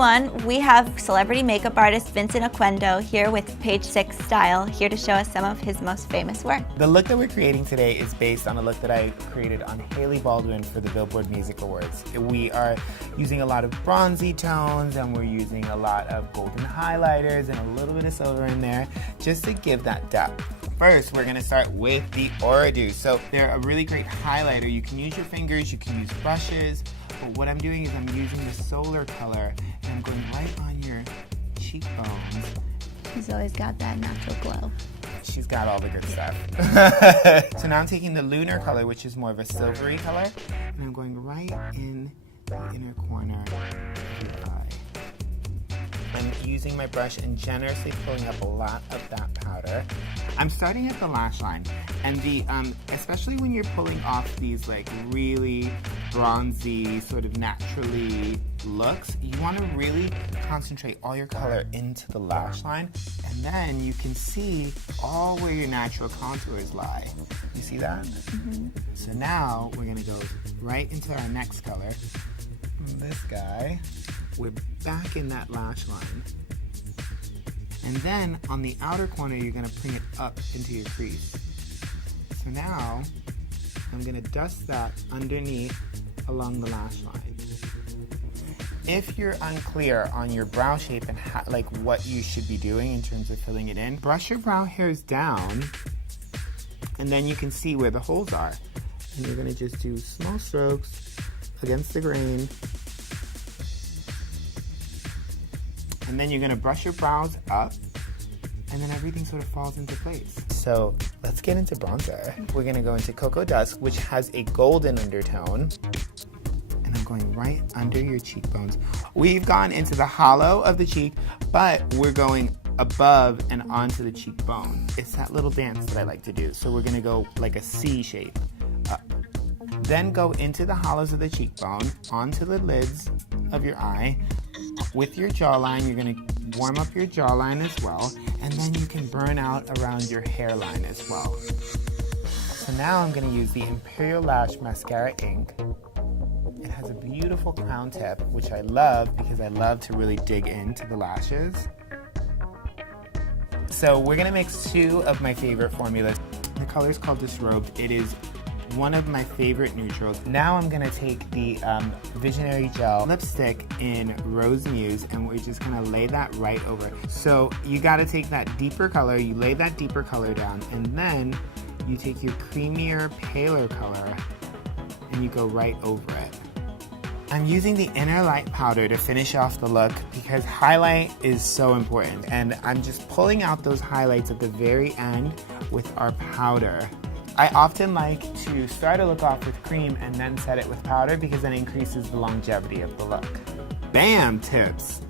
everyone, we have celebrity makeup artist Vincent Oquendo here with Page 6 Style, here to show us some of his most famous work. The look that we're creating today is based on a look that I created on Hailey Baldwin for the Billboard Music Awards. We are using a lot of bronzy tones and we're using a lot of golden highlighters and a little bit of silver in there just to give that depth. First, we're gonna start with the Aura-Do. So they're a really great highlighter. You can use your fingers, you can use brushes, but what I'm doing is I'm using the solar color and I'm going right on your cheekbones. He's always got that natural glow. She's got all the good stuff. So now I'm taking the lunar color, which is more of a silvery color, and I'm going right in the inner corner of your eye. I'm using my brush and generously pulling up a lot of that powder. I'm starting at the lash line, and especially when you're pulling off these like really bronzy, sort of naturally looks, you want to really concentrate all your color into the lash line, and then you can see all where your natural contours lie. You see that? Mm-hmm. So now we're gonna go right into our next color. This guy. We're back in that lash line. And then on the outer corner, you're gonna bring it up into your crease. So now, I'm gonna dust that underneath along the lash line. If you're unclear on your brow shape and like what you should be doing in terms of filling it in, brush your brow hairs down, and then you can see where the holes are. And you're gonna just do small strokes against the grain. And then you're gonna brush your brows up, and then everything sort of falls into place. So let's get into bronzer. We're gonna go into Cocoa Dusk, which has a golden undertone. And I'm going right under your cheekbones. We've gone into the hollow of the cheek, but we're going above and onto the cheekbone. It's that little dance that I like to do. So we're gonna go like a C shape up. Then go into the hollows of the cheekbone, onto the lids of your eye. With your jawline, you're gonna warm up your jawline as well, and then you can burn out around your hairline as well. So now I'm gonna use the Imperial Lash Mascara Ink. It has a beautiful crown tip, which I love because I love to really dig into the lashes. So we're gonna mix two of my favorite formulas. The color is called Disrobed. It is one of my favorite neutrals. Now I'm gonna take the Visionary Gel lipstick in Rose Muse, and we're just gonna lay that right over. So you gotta take that deeper color, you lay that deeper color down, and then you take your creamier, paler color, and you go right over it. I'm using the Inner Light powder to finish off the look because highlight is so important, and I'm just pulling out those highlights at the very end with our powder. I often like to start a look off with cream and then set it with powder because then it increases the longevity of the look. Bam! Tips!